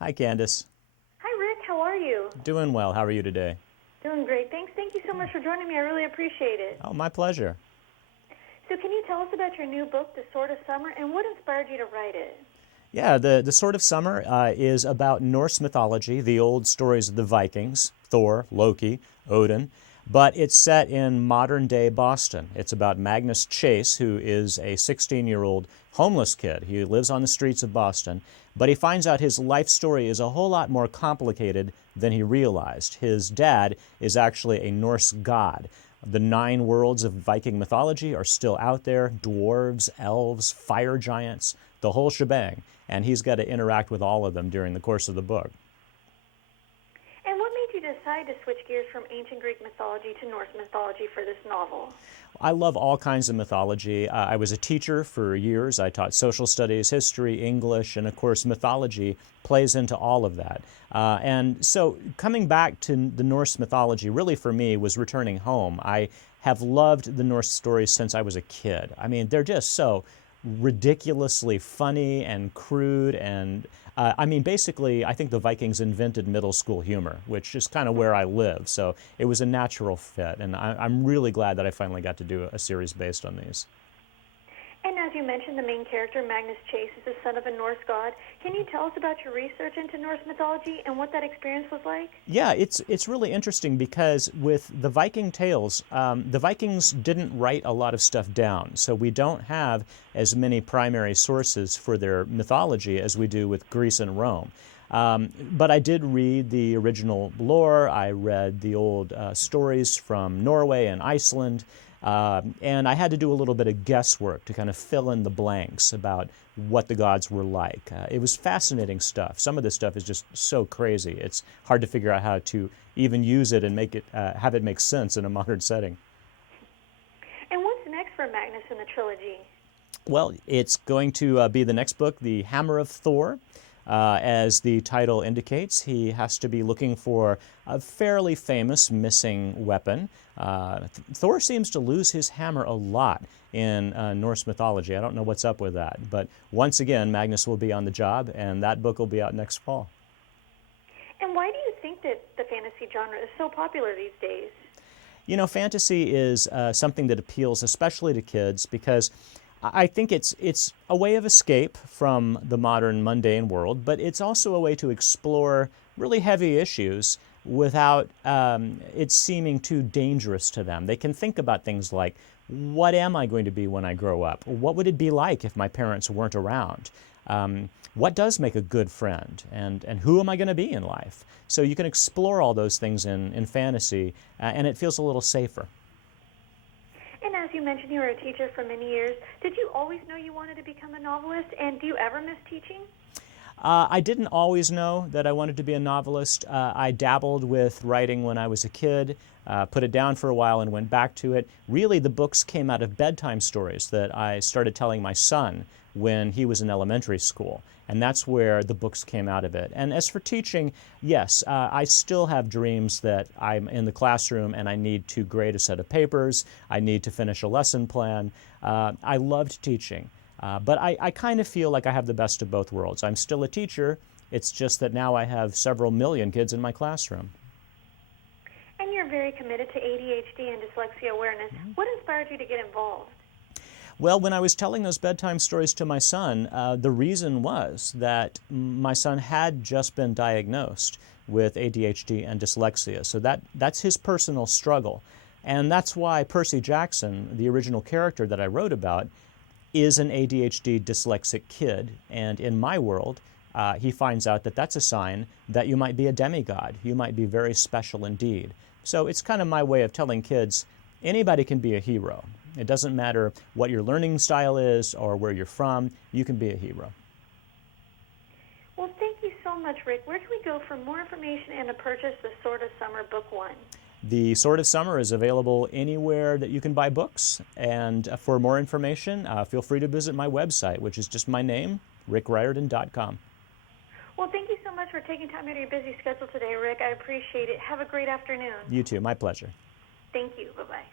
Hi, Candace. Hi, Rick. How are you? Doing well. How are you today? Doing great. Thanks. Thank you so much for joining me. I really appreciate it. Oh, my pleasure. So can you tell us about your new book, The Sword of Summer, and what inspired you to write it? Yeah, the Sword of Summer is about Norse mythology, the old stories of the Vikings, Thor, Loki, Odin, but it's set in modern day Boston. It's about Magnus Chase, who is a 16-year-old homeless kid. He lives on the streets of Boston, but he finds out his life story is a whole lot more complicated than he realized. His dad is actually a Norse god. The 9 worlds of Viking mythology are still out there: dwarves, elves, fire giants, the whole shebang. And he's got to interact with all of them during the course of the book. And what made you decide to switch gears from ancient Greek mythology to Norse mythology for this novel? I love all kinds of mythology. I was a teacher for years. I taught social studies, history, English, and of course, mythology plays into all of that. And so coming back to the Norse mythology really for me was returning home. I have loved the Norse stories since I was a kid. I mean, they're just so ridiculously funny and crude and basically, I think the Vikings invented middle school humor, which is kind of where I live. So it was a natural fit, and I'm really glad that I finally got to do a series based on these. And as you mentioned, the main character, Magnus Chase, is the son of a Norse god. Can you tell us about your research into Norse mythology and what that experience was like? Yeah, it's really interesting because with the Viking tales, the Vikings didn't write a lot of stuff down, so we don't have as many primary sources for their mythology as we do with Greece and Rome. But I did read the original lore. I read the old stories from Norway and Iceland. And I had to do a little bit of guesswork to kind of fill in the blanks about what the gods were like. It was fascinating stuff. Some of this stuff is just so crazy. It's hard to figure out how to even use it and make it have it make sense in a modern setting. And what's next for Magnus in the trilogy? Well, it's going to be the next book, The Hammer of Thor. As the title indicates, he has to be looking for a fairly famous missing weapon. Thor seems to lose his hammer a lot in Norse mythology. I don't know what's up with that. But once again, Magnus will be on the job, and that book will be out next fall. And why do you think that the fantasy genre is so popular these days? You know, fantasy is something that appeals especially to kids because I think it's a way of escape from the modern mundane world, but it's also a way to explore really heavy issues without it seeming too dangerous to them. They can think about things like, what am I going to be when I grow up? What would it be like if my parents weren't around? What does make a good friend? And who am I going to be in life? So you can explore all those things in fantasy, and it feels a little safer. And as you mentioned, you were a teacher for many years. Did you always know you wanted to become a novelist? And do you ever miss teaching? I didn't always know that I wanted to be a novelist. I dabbled with writing when I was a kid, put it down for a while and went back to it. Really, the books came out of bedtime stories that I started telling my son when he was in elementary school. And that's where the books came out of it. And as for teaching, yes, I still have dreams that I'm in the classroom and I need to grade a set of papers. I need to finish a lesson plan. I loved teaching. But I kind of feel like I have the best of both worlds. I'm still a teacher. It's just that now I have several million kids in my classroom. And you're very committed to ADHD and dyslexia awareness. What inspired you to get involved? Well, when I was telling those bedtime stories to my son, the reason was that my son had just been diagnosed with ADHD and dyslexia. So that's his personal struggle. And that's why Percy Jackson, the original character that I wrote about, is an ADHD dyslexic kid. And in my world, he finds out that that's a sign that you might be a demigod. You might be very special indeed. So it's kind of my way of telling kids, anybody can be a hero. It doesn't matter what your learning style is or where you're from, you can be a hero. Well, thank you so much, Rick. Where can we go for more information and to purchase The Sword of Summer Book 1? The Sword of Summer is available anywhere that you can buy books. And for more information, feel free to visit my website, which is just my name, rickriordan.com. Well, thank you so much for taking time out of your busy schedule today, Rick. I appreciate it. Have a great afternoon. You too. My pleasure. Thank you. Bye-bye.